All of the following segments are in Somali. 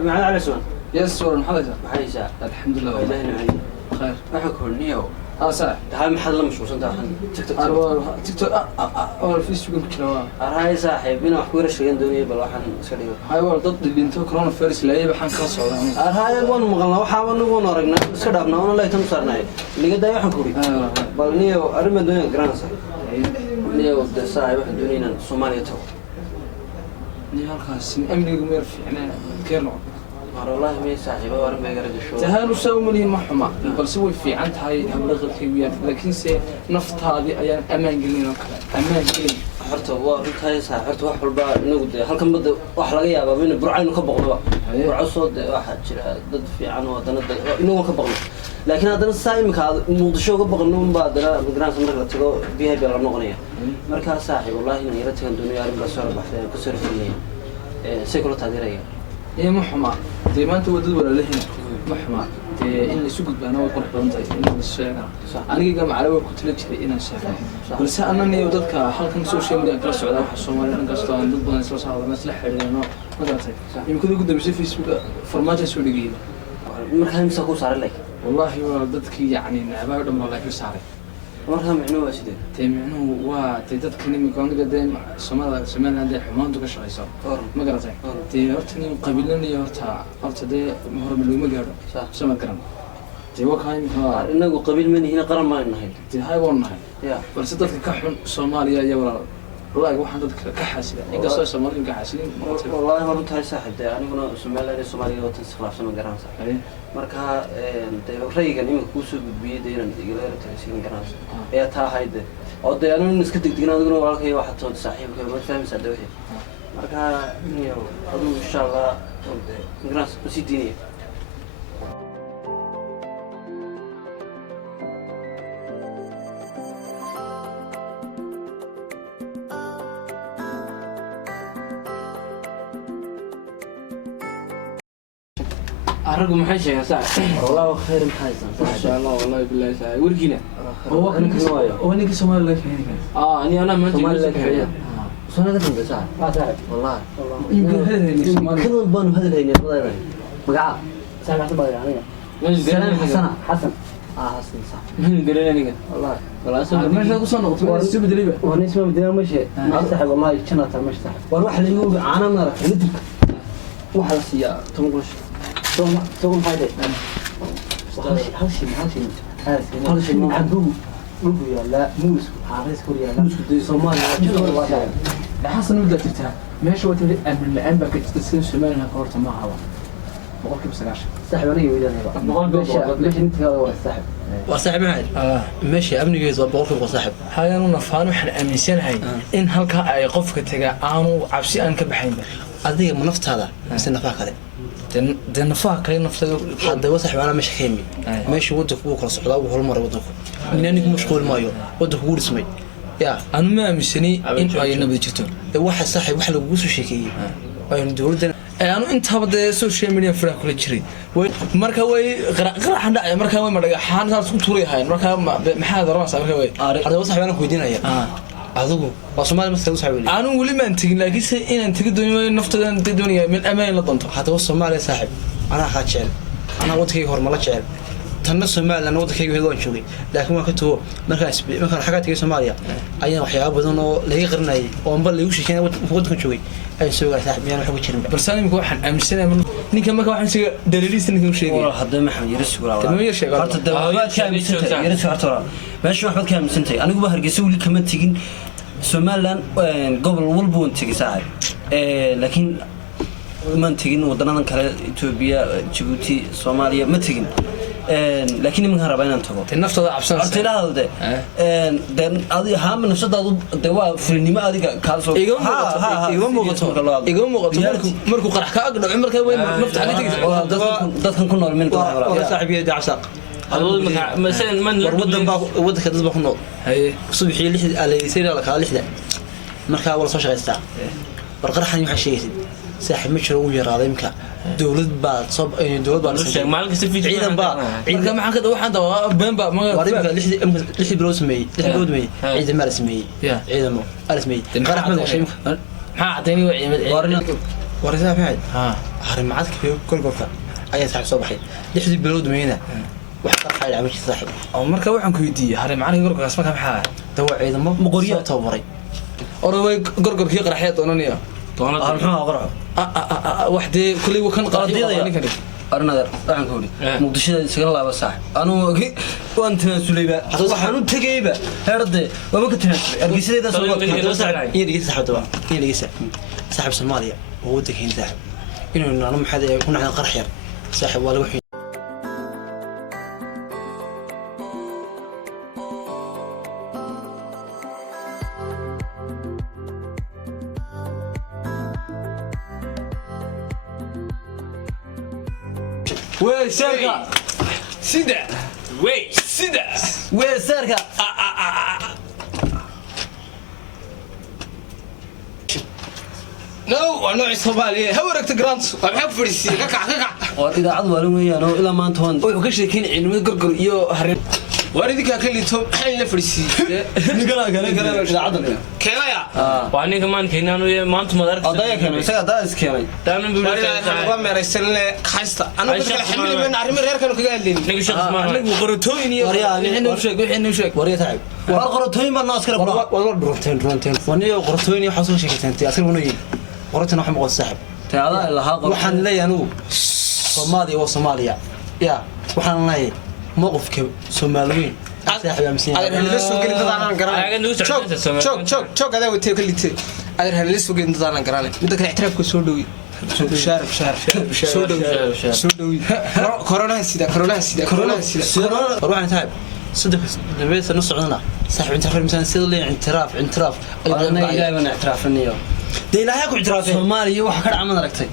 معنا على سؤال يسور محلجة حيسا الحمد لله والله يعني خير أحكوا النيو صح هاي محل مش وصلت عن تيك توك تيك توك أول فيسبوك كلوا هاي صاحب بينا أحكوا رش الدنيا بالواحد سريع هاي ورد ضد اللي انتو كورونا فيروس لا يبحن كسر هاي وان مغلنا وحاول نقول نرجنا سكرنا وانا لا يتمسرنا اللي قد يحكوا لي بالنيو أرمى الدنيا جرانسا نيو ده صاحب الدنيا الصومالية تو نيو خاص أمني قمير في يعني كيرنو والله ما صاحب وأرمى يقرد الشو تهانو سووا مني محما بل سوي في عند هاي هبلغ الكيويات لكن سي نفط هذه أيام أمان قلنا أمان قلنا حرته وهاي صاحب حرته واحد بالبا نقد هل كم بده واحد لقيه بين برعين وكبقنا برع صوت واحد شرا ضد في عنو ضد إنه كبقنا لكن هذا السايم كهذا مودشوا كبقنا من بعد لا جرانس مرة تقول بيها بيلا نقنية مركز صاحب والله إن يرتهم الدنيا أربع سنوات بحث كسر في الليل سيكولة تديرية إيه محما دي ما أنت ودد ولا لهنا محما إني سجد بأنا وقرب بنتي إني الشارع أنا جيجا مع لو كنت لجي إنا الشارع بس أنا إني وددك حلقة السوشيال ميديا كلا السعودية وحصومالي أنا قصدان ضد بنا سوسة هذا مثل حرينا ما قلت يمكن يقول ده بيصير فيسبوك فرماجة سورية مركز مسكوا صار لك والله وددك يعني نعبار دم الله يسارع مركز معنوه سيد تمعنوه وتددك إني مكان قدام سمال هذا حمان دوك الشيء صار ما قلت تيارتني قبلنا يارتها ده مهرب اللي ما قالوا سمع كلام تيوك هاي مثلا إنه قبيل مني هنا قرن ما إنه هاي هاي والله يا بس تدك كحن سوماليا يا ولا والله واحد تدك كحاسين إنك صار سومالي كحاسين والله ما بنت هاي صاحب ده أنا كنا سومالي وتنسخ في سمع قرن صح مركها رأيك إني مكوسو بيدينا يقولون تنسين قرن يا تا هاي ده أو ده أنا نسكت دينا نقول والله كي واحد صوت صاحب كي ما تفهم سدوه مركها نيو أدو إن شاء الله قرن مسيديني أرجو محيش يا سعد والله خير محيزن ما شاء الله والله بالله سعد ورقينا هو كان سومالي لك هنا أنا ما تقول لك هنا سنة قديمة سعد ما تعرف والله يمكن هذا سومالي كل البان هذا اللي ينبغي مقعد سعد حسب يعني سلام حسن حسن صح من قرينا والله أنا ما شاء الله نقطة ولا سوي دريبة وأنا اسمه بدنا مشي ما صاحب والله كنا مش صاحب وأروح اللي يقول أنا ما أعرف ندرك واحد السيارة تنقلش ثم هذا هذا شيء عدو يا لا موس حارس كوريا لا موس دي صومال والله حسن ولا تفتح ماشي وقت من الآن بقى تستسلم شمالنا قررت ما هوا بقول كيف سلاش سحب أنا يودي أنا بقول ليش أنت هذا السحب وصاحب معي ماشي أبني جيزة بقول كيف وصاحب هاي أنا نفهم إحنا أميسين هاي إن هالك يقف كتجا أنا عبسي أنا كبحين هذه منفط هذا بس النفاق هذا ده النفاق كاين نفط حد وصاحب أنا مش خيمي ماشي ودك بكرة صعداء وهول مرة ودك من أنك مشغول مايو ودك قول اسمي يا أنا ما أميسني إن أي نبي جتون واحد صاحب واحد لبوسه شيكي أي ندور أنا أنت هذا السوشيال ميديا فرق كل شيء مركا وي غرا حنا مركا وي مركا حان صار سكتوري هاي مركا محاد راس مركا وي هذا وصاحب أنا كويدين هيا أذوقه وصومال مثل وصاحب لي أنا ولي ما أنتج لكن إن أنتج الدنيا نفط الدنيا من أمان لطنطا هذا وصومال صاحب أنا خاتشل أنا ودكي هور ملا شعل تنص مال أنا ودكي هيدون شوي لكن ما كنتوا ما كان حاجات في سوماليا أيام وحياة بدون لا غيرنا وانبل يوشي كان ودكم شوي أي سوى صاحب يعني حبي كلمة بس أنا مكو حن أمسنا من نيك ما كان حن دليليس إنك مش شيء والله حد ما حد يرسل ولا تمام يرسل قرط الدوام كان سنتي يرسل عطرة ماشي واحد كان سنتي أنا جوبه هرجسوا لي كمان تيجين سومالان قبل والبون تيجي ساعة لكن ما تيجين ودنا كلا إثيوبيا جيبوتي سوماليا ما تيجين لكن من هربين أنتوا النفط هذا عبسان أرتلا هذا دن هذه هم نفس هذا دواء فرني ما هذه كارثة يقوم مغطى مركو قرح كأقل عمرك وين نفط عليه تيجي ده كان كنا من يا صاحبي يا عساق مثلا من ودك تذبح النور هي صبحي اللي على يصير لك على لحده مركا ولا صوش غيستا برقرحني waxa sheegay saaxib ma jiro uu yaraaday imka dawlad baa soo dawlad baa maalin si fiican ciidan baa ciidan maxaan ka waxaan dawaa been baa waribka lixdi bilood sameeyay ciidan ma sameeyay ciidan ma sameeyay qarax ma sheegay maxaa cadeynay ورثها فهد هرم معك في كل قرفة أي صاحب صباحي لحد بلود مينا وحق حالي عمل صاحب أو مركب وحن كويدي هرم معك قرقر اسمك محا توعي إذا ما مقرية توري أروي قرقر كي قرحية طونانية أرحمها أقرأ وحدي كل وكان قرحية أرنادر أنا كوني مقدشة سجل الله بس صح أنا وأنت نسوليبا وحنو تجيبا هردي وما كنت نسولي أرجسي ده صوت يدي سحب طبعا يدي سحب سوماليا وهو تكين سحب إنه أنا محد يكون على قرحية سحب ولا وحي وي سرقة سيدة وي سيدة وسرقة نو نوع الصومالي هو ركت جرانت أبحب فريسي كعك وإذا عضوا لهم وياه إلى ما أنتون وكش كين علمي قرقر يو هرم واردك أكلي توم حين فريسي نقلا إذا عضوا كلايا وأنا كمان كنا نويا ما أنت مدرك أضايق كمان سجى ضايق كمان دائما وانا ما رسل خايستا انا بدك الحمل من عرمي غير كانوا كقالين نيجي شخص ما انا قرتوين يا وحنا وشك وريه تعب والقرطين ما الناس كده والله برونتين وني قرطوين يحصل شيء كنتي أصير وني قرطنا وحنا مقول سحب تعالى اللي هاقر وحن لي أنو صومالي وصوماليا يا وحن لي موقف كسوماليين سحب يا مسين هذا هلسو قلت انا قران شوك هذا وتي كليتي هذا هلسو قلت انا قران بدك الاعتراف كسو دوي شارف سو دوي كورونا سيدا روح أنا تعب صدق لبيت نص عنا صاحب اعتراف مثلا سيد لي اعتراف أنا دائما اعتراف إني دي لا ياكل اعتراف سومالي واحد كان عمل ركتي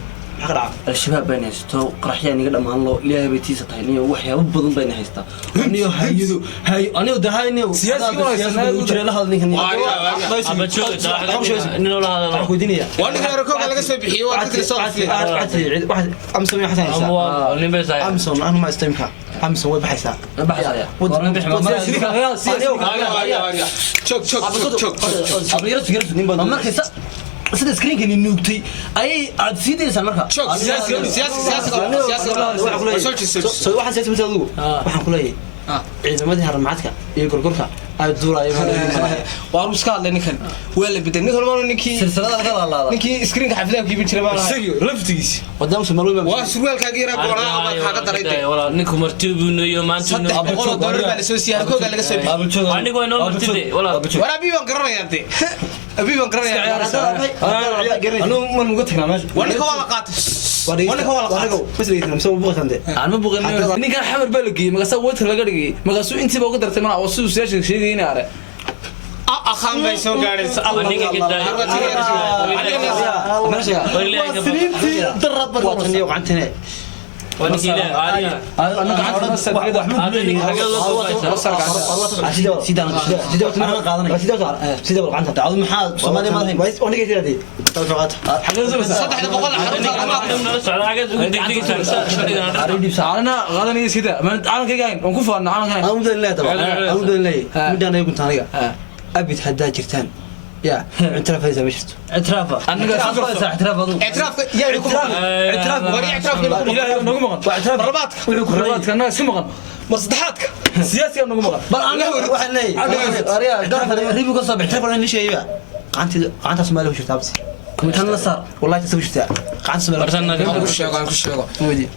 الشباب بين هيستو قرحيان يقدر ما الله ليه بيتيسة هني وحيا وبضن بين هيستا هني هيدو هاي أنا وده هاي سياسي وجري له هذا نكني إنه لا هذا ودنيا وانا كان ركوب على قسم بحي واحد واحد امسون حسن هو اللي بس امسون انا ما استمكا امسون وبحيسا بحث markay sida screenka ni nuugtay ay aad siidaysan marka waxaan kuleeyahay ciidamadii haramacadka iyo gorgorka ay duulayeen waa ruuska hadlay ninkan waa la bedelay ninkan ma ninkii silsilada ka laalaada ninkii screenka xaflada ku yibin jiray baa isagu laftigiisa wadam Soomaaliya waa surwaalkaaga yara boona ama kaaga daray ولا نكو مرتبو نيو ما أنتو $300 baa la soo siiyay kooga laga soo bixiyay وأنا كوي نو مرتبو ولا wala abi baan garanayaa de abi baan garanayaa anu man ugu tagnaa meesha wani ka wala qaatay أنا بقول ninka xamar baa la geeyay magaasa water laga dhigay magaasu intiiba uga dartay mana oo sidoo sheegayna are akhaan bay soo gaaraysa Allah وأنا كذا عالية أنا قعدت مسك كذا سيدا وقعنت تعال محل صومالي ما هي وأنا قلت هذه توقعات صدق بقول أنا غادني سيدا أنا كيجين ونكفى أنا كيجين الحمد لله طبعا الحمد لله مدة أنا يكون ثانية أبي تحدى جرتان يا اعتراف هذا مشت اعترافه انا قاعد اعتراف اعتراف يا اعتراف وري اعتراف نقول واعتراف رباطك الناس كم مصلحاتك سياسي نقول بل انا واحد لي اريا دافع ريبو قصب اعتراف ولا شيء بقى قعنت اسمع له شفت ابسي كنت انا صار والله تسوي شفت قعنت اسمع له كل شيء ودي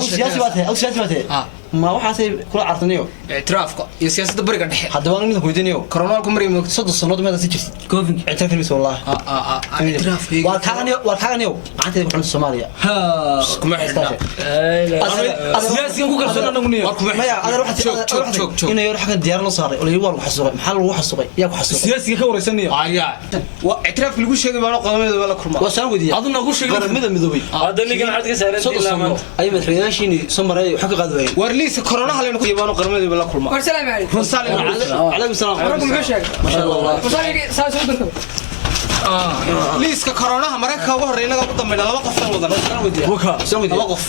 سياسي باته او سياسي باته ما waxaasay kula cartanayo اعترافك يا سياسه bariga dhexe hadda waan mid ku weydiinayo corona ku maray 3 sanadood meeda si jirtay كوفين اعتراف كلمه والله اعتراف والكاغنيو عانتي ku xunta Soomaaliya kuma xidna سياسي ku kalsoon anagu maya adar waxa inay yar xagan diyaar loo saaray oo waa lagu xasuuqay maxaa lagu xasuuqay yaa ku xasuuqay سياسي ka wareysanayo aya waa اعتراف lagu sheegay baa qodamada wala kulma waa saan weydiiyay aduna ku sheegay midoway هذا اللي قاعد كسرت ay madaxweynaashini Soomaaliya waxa ka qaadayeen warliis corona halena ku yibaan qodamada wala kulma السلام عليكم عليكم السلام ورقم حشاك ما شاء الله وصلي ساس ودركم liiska corona marka ugu horeeyna ugu dambeeyna laba qof tan wadan laba qof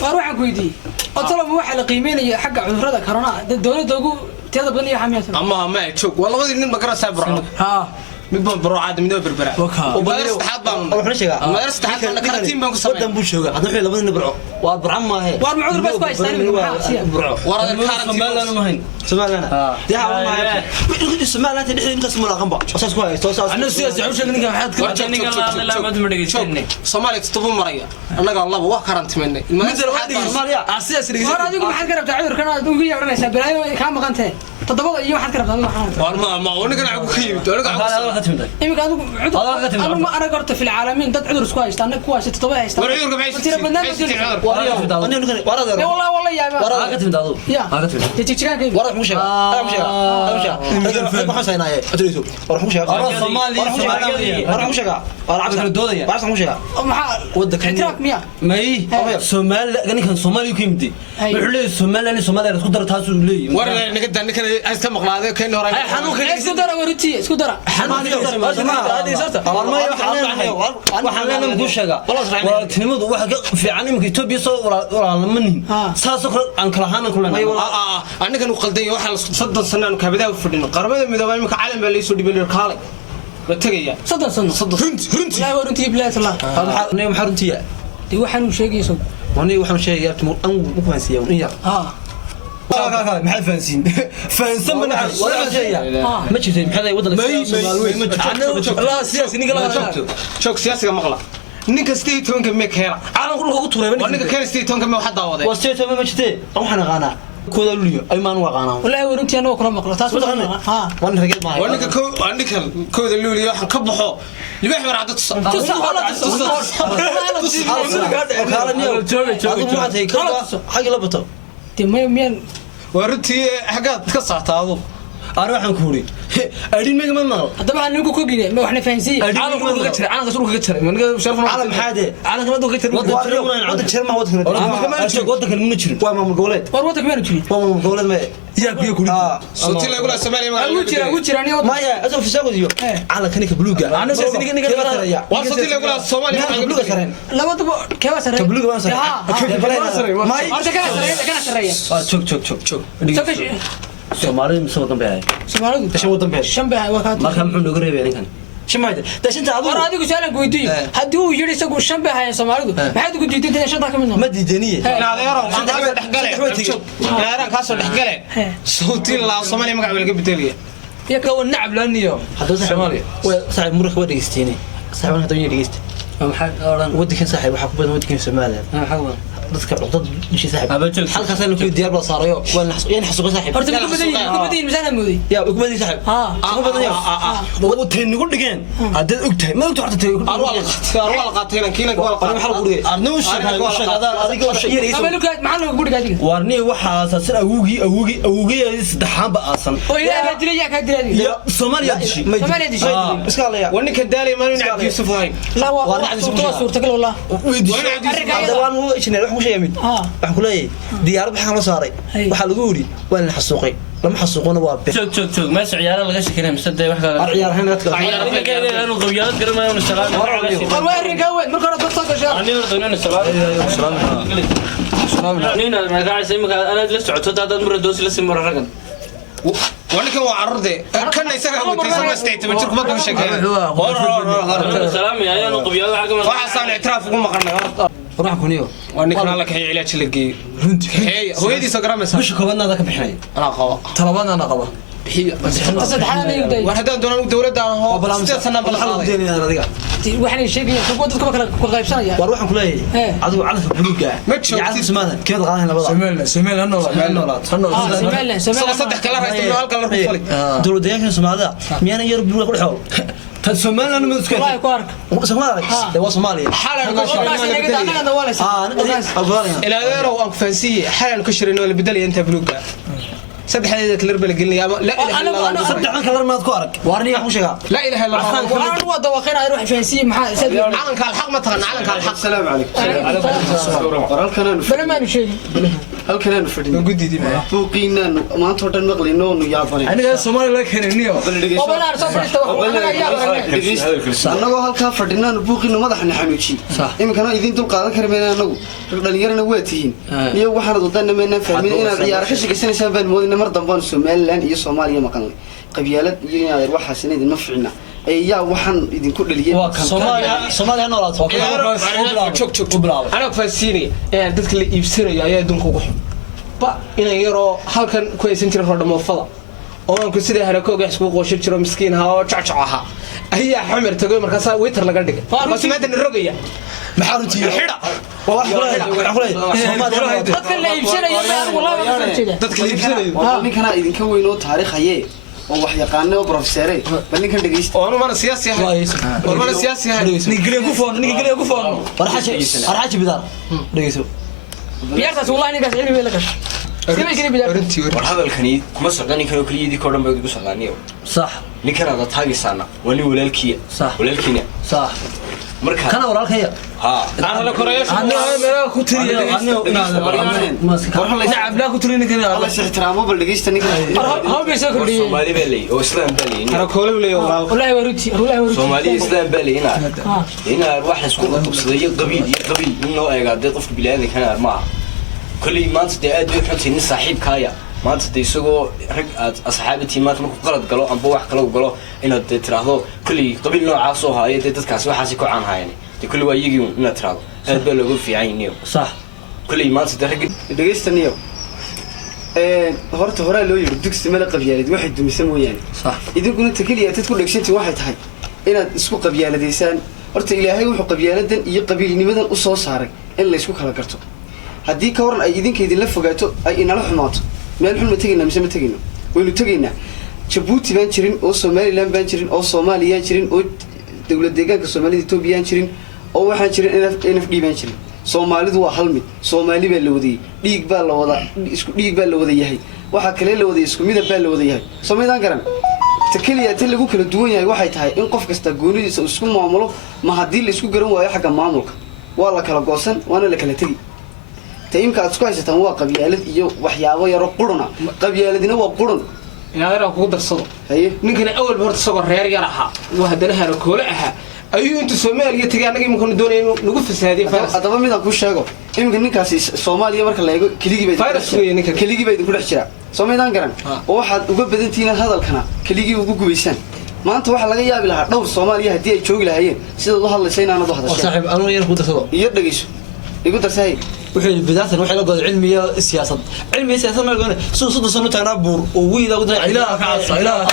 واروح كويدي اطلب واحد قيمين حق عذرده كورونا الدوله ugu teeda badan iyo xamiyada ama ma joog waa labadii nin magara saabro ها mid baan baro caadi mid berbera oo badar saddexaad baan waxaan sheegaa badar saddexaad baan karantiin baan ku sameeyay wadan buu joogaa hadda wixii labadina burco waa burco ma ahe war ma cudur bas ku haystaan burco warada karantiin ma hayn Somaliland yaa ma ahe Somaliland dhixin inta Somaliland asaas ku haysto asaas أنا سياسي عوشة ninka maxaad ka wajah ninka la ma dhageysteen Soomaaliya tubu maraya annaga laba wax karantimeynay Soomaaliya asiyaas dhigay war adigu maxaad ka rabtaa cudurkan aad ugu yeeranaysaa balaayo ka maqantay todobada iyo waxaad ka rabtaa adigu waxaan war ma wanaga aan ku yimid wanaga هذا ka timid imika adigu cudur anu ma arag horta fil caalamiin dad cudur isku haystaan annaga kuwaas todoba haystaan war cudurka والله والله يا هذا ka timid adu يا هذا ka timid تجيكان كيف war waxaan sheegaa waxaan saynaayay adriiso war waxaan sheegaa Soomaaliya war waxaan sheegaa war cabsan doodaya war waxaan sheegaa wadanka اعتراف ميا may Soomaaliya ninkan Soomaaliya ku yimid wuxuu leeyahay Soomaaliya isku dar taas uu leeyahay war naga dan ninkan ay iska maqlaade keen hore ay xanuunka اسكو درا ورتي اسكو درا waxaan leenahay ku sheega walaaltinimadu waxa ka fiican imika Itoobiya soo walaalamanin saas oo aan kala ahaan ku leenahay aniga nu qaldan yahay waxa soddon sano aan kaabada u fadhino qaramada midoobay imika caalam baa leeso dhibay kaalay la tagaya صدق runti la warunti bilaad Allah waxaan maxaruntiya di waxaan u sheegayso wani waxaan sheegayaa timur an ku faansiyaa in yar maxay faansiin faansan ma naxay wala sheegaa ma jirtay maxay wadada Soomaaliya la siyaasi ninka la joog siyaasiga maqla ninka sidii toonka me keela caalamku lagu tuuray ninka keen sidii toonka me waxa daawaday waa sidii toonka ma jirtay waxaan aqaanaa kooda luliyo ay maan waqaanaa wallahi warunti anoo kala maqlo taas ha wan ragay ma waa ninka kooda luliyo waxaan ka baxo libax war cadad xaq la bato timeen waruntii xagaad ka saataado أنا راح نقولي أدين ميجا ما نال هذا ما نقول كوجي ما إحنا فانسي عالم كله كتر عالم كله كتر من شرفنا عالم حادي عالم كله كتر waddan shir ma waddan waddankan ma jirin waa maamul goboleed ورودك مين تجي waa maamul goboleed ma yaa biyo kuli صوتي لا يقول Soomaaliya ma وجرا أنا maya asoo fisaaqodiyo calanka ka buluuga أنا سياسي ninka waa صوتي la يقول Soomaaliya ka buluuga sareen لا ما تبغى كيف أسرع ka buluuga waan sareen ما أنت كان أسرع joog Soomaaliya mise wadan bay ahay سمعوا dashan wadan beer شنبه وكان marka muxuu nooga reebay ninkan shimayda dashinta adu war adigu saalan go'di hadii uu yiri isagu shan baa hayay Soomaalidu maxaad ku diiday shanta ka midna ma diidaniye naadeero aan ka soo dhaxgale naadeero ka soo dhaxgale صوتي la Soomaaliya magac walaga bedeliya يا كون نعب لانيو hadda Soomaaliya way saaxiib murka waa dhageysteene saaxiibana hadda way dhageyste maxaa oran waddankan saaxiib waxa ku badan waddankan Soomaaliya maxaa dadka codad dhishi saaxiib halkaas aynu ku diyaar baa saarayo waa naxsuqeen xasuuqa saaxiib horta ku badin misaan moodi yaa ku badin saaxiib ha ku badin oo teen nagu dhigeen hadda ogtahay ma ogtahay horta teen arwaa la qaatayna kiina waa la qaatay waxa lagu dhigay arnuu shaqada adiga oo shaqada abaluka maxaa lagu dhigaa adiga warni waxa asaasan awugi saddexaan ba aasan oo ilaahay dilaya ka dilay ya Soomaaliya dishi Soomaaliya dishi iska leeya waninka daalay ma inuu cabdi Yusuf ahay la waa suurtagal wallah hadda waan u ijnaa wax mushayay mid waxaan ku leeyahay diyaarad waxaan la saaray waxa lagu yiri waa la xasuuqay lama xasuuqona waa bix joog ma ciyaaro laga sheekeynaa mise wax kale ciyaar ahaan dadka ciyaaro qabyaalad garanayo salaam waa arrinka weyn marka hore dadka ka shaqeeya ani doonayna salaam nina ma gaacay imka ana la socoto dad mar doos la simar ragan waninka waa carurde kana isaga watay sama state ma jirku ma duu sheekay salaam ya ayaan qabyaalad waxa saan i'tiraaf ugu maqnay ruux kuniyo waninka la ka ilaaj la geey runtii hey hooyadiisa garamaysa bisha koobadnaada ka bixinay ana qaba طلبنا انا قبا qasad xaalana yimday war hadaan doonaan dawladda aan hoo sidee sanad bal adiga waxaan sheegay kuwa dadka kala ku qaybsanaya war waxaan ku leeyahay adigu calanka buluuga ma joogtid Soomaaliya keed qaadan labada سميل هنو Soomaaliland saddex kala raystay halka la rufalay dawladda Soomaalida miyana yar buluuga ku dhaxo tan Soomaaliland ma iska wallahi ku ark Soomaaliya waa Soomaaliya xalan ka shirin ila deero aan ku faansiye xalan ka shirin wala bedel inta buluuga saddexdeeda kala bal gelinaya la ilaha illa allah saddexan kala maad ku arag warni wax u sheega la ilaha illa allah waxaan wada waqina ay ruux faansiye maxaa isaga calanka alxaq ma taqaan calanka alxaq السلام عليكم barnaamij sheegi halkan aanu fadhino gudidi ma fooqiinaan maanta oo dhan maqlino oo yaabanay انا سومالي لا كينيو oo balaar soo fadhiista wax annagoo halkaa fadhinaanu buuqino madaxna xanuuji iminkana idin dul qaadan karmayna anagu dhalinyarana waa tihiin iyo waxaan wadana meena fahmin inaad ciyaar ka shaqeysanaysaan baan moodina mar dambe Soomaaliland iyo Soomaaliya maqanay qabyaalad iyo inaad waxaas idin ma fiicna yaa waxaan idinku dhaliyay Soomaaliya noolaato أنا فاسيني dadka la iibsanayo ayaa dunka ugu xun ba inay yaro halkan ku aysan jirin rodamo fada oo aan ku sida harakooga isku qooshin jiro miskiin ha oo jajac aha ayaa xamar tagay markaas waiter laga dhigay bas maadan rogaya maxaa runtii xidha dadka la iibsanayo wallahi dadka la iibsanayo ninkana idinka weyn oo taariikhaye oo wax yaqaan oo professor bal ninkan dhageysta oo mana siyaasi ahay oo mana siyaasi ahay ninka ku foon arxaaji bidaar dhageyso biyartaas wallahi ninkaas cilmi bay la gashay iskama jirin biyar war hadalkani kuma socda ninkan oo kaliya idinka oo dhan bay ugu socdaaniyo صح ninkan aad taageysana wali walaalkiina صح marka kana walaalkaya ha aan la koreeyo meelaha ku tiriyo nacab la ku tirin kana Allah ixtiraamo bal dhageysta ninkan haw bay soo kordhiyay Soomaali baa oo Islaam baa harakoola leeyo wallahi waruti Soomaali Islaam baa ina wax isku qabsaday qabiil in loo eego dad qofka bilaadan kana ma kulli maanta aad u xuntiin saaxiibkaaya maanta isagoo rag aad asxaabtii maanta markuu qalad galo amba wax kale galo inaad tiraahdo kulli qabiil noocaas oo haayay dadkaas waxaas ku caan haayeen kulli waa yigi inaad tiraahdo aad baa lagu fiicaniyo صح kulli maanta rag dhageysta niyo horta hore loo yiri dugsi meel qabyaalad waxay dumisan mooyaan صح idinkuna takaliya tad ku dhagsantii waxay tahay inaad isku qabyaaladeysaan horta ilaahay wuxuu qabyaaladan iyo qabiilnimadan u soo saaray in la isku kala garto haddii ka waran ay idinkeedin la fogaato ay inala xumaato meel xun ma tegayna mise ma tegayno waynu tegaynaa Djibouti baan jirin oo Somaliland baan jirin oo Soomaaliya jirin oo dawlad deegaanka Soomaalida Itoobiya jirin oo waxaan jirin NFD baan jirin Soomaalidu waa hal mid Soomaali baa la waday dhiig baa la wada isku dhiig baa la wada yahay waxa kale la waday isku midab baa la wada yahay Soomaalidan garan takaliya tan lagu kala duwan yahay waxay tahay in qof kasta goonidiisa isku maamulo ma hadii la isku garan waayo xagga maamulka waa la kala goosan waana la kala tagi تيمك أتسكوا إذا تنوع قبيلة إيو وحياة يا رب قرنا قبيلة دينا وقرن يا غير أقول درصدو هي نمكن أول مرة تصور ريال يراها وهدرها ركولها أيوة أنتوا سومالية تجانا جي ممكن دوني نقول في هذه فارس أطبعا من أقول شيء يمكن نكاسي سوماليا مركل لا يقول كليجي بيد فارس وين نك كليجي بيد كل شيء سومالي دانجران واحد وقف بدنتينا هذا الكنا كليجي وقوق بيسان ما أنت واحد لقى يابي لها دور سوماليا هدي يشوق لها هي سيد الله الله سينا أنا ضحى صاحب أنا وياه كنت صدق يدقيش يقول درسي وحي بداية وحي لقى علمية السياسة علمية السياسة ما يقولون صد سنة تنابور وويدا قلت إله كعصا إله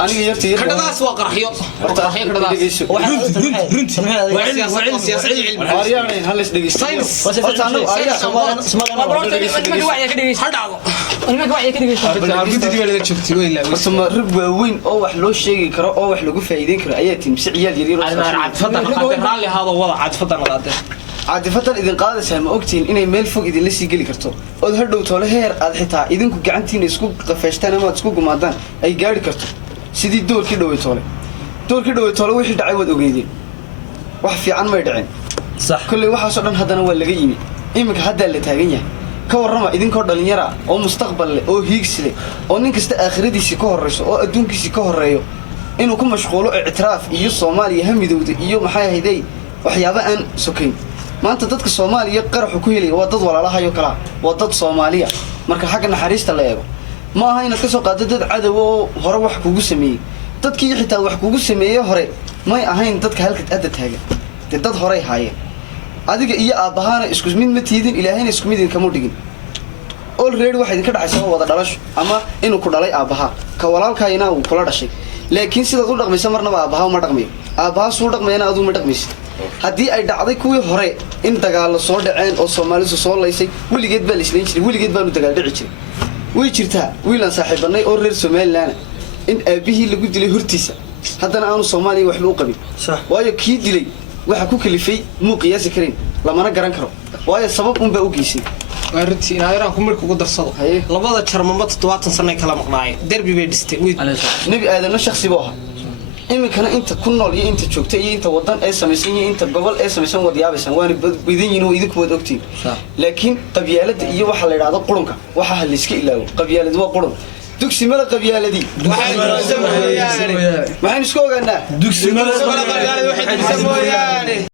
أنا يرتي كذا ناس واقع رحيو رحيو كذا ناس وعلم سياسة علم أريانين هلش دقيش ساينس بس ما رب وين أوح لو شيء كرا أوح لو فايدين كرا أياتي مسعيال يريرو عاد فضل قادر هذا وضع عاد فضل قادر عاطفة إذا قادس هم أوكتين إني ميل فوق إذا لسه يجلي كرتو أظهر توله هير أضحيتها إذا كنت قعنتين يسكوك قفشتنا ما تسكوك مادان أي جاري كرتو سيدي دور كده ويتوله دور كده ويتوله وش دعوة أوجيدين واحد في عن ما يدعين صح كل واحد صدق هذا هو اللي جيني إيمك هذا اللي تاجينه كورما إذا كورد النيرة أو مستقبل أو هيكس له أو إنك آخرتي سكور رئيس أو أدونك سكور رئيو إنه كم مشغول اعتراف يو الصومالي هم يدود يو محايا هدي وحيابا أن سكين ما أنت ضدك الصومالي قرح كويلي وضد ولا لها يكلا وضد صومالية مركا حق النحريست الله يبغى ما هاي نكسو قادد عدو هروح كوجو سمي ضدك يحتى وحكوجو سمي هري ما هاي ضدك هلك أدت هاجة ضد هري هاي هذيك إياه أبهانا إسكوز من متيدين إلى هنا إسكوز مين كمودين أول ريد واحد كده عشان هو ضرش أما إنه كده عليه أبها كولال كاينا وكل شيء لكن سيدا تقول رقم سمرنا بأبها وما رقمي أبها صور رقم أنا أدو ما رقميس هدي أي دعدي كوي هراء أنت قال صور عين أو صومالي صور الله يسي ولي جد بالي سنين ولي جد بالو تقال دعيش ويشرتها ويلا صاحبنا أول ريد سومالي لنا إن أبيه اللي قد لي هرتيسا حتى أنا صومالي وحلو قبي صح ويا كيد لي وحكوك اللي فيه مو قياس كريم لما أنا قرن كرو ويا سبب من بأوجيسي أردت إن أنا أكون ملك وقدر صدق لبضة شرمبات تواتن سنة كلام قناعي دربي بيدستي نبي هذا الشخص بوها إما كان أنت كل نور أنت شوكتي أنت وطن إيش مسيني أنت قبل إيش مسين وديا بس وأنا بدين ينو إيدك ودكتي لكن قبيلة إيوه حل هذا قرنك وحل السكي له قبيلة دوا قرن دكسي ملا قبيلة دي ما حنسكوا قلنا دوكسي قبيلة واحد يسموه يعني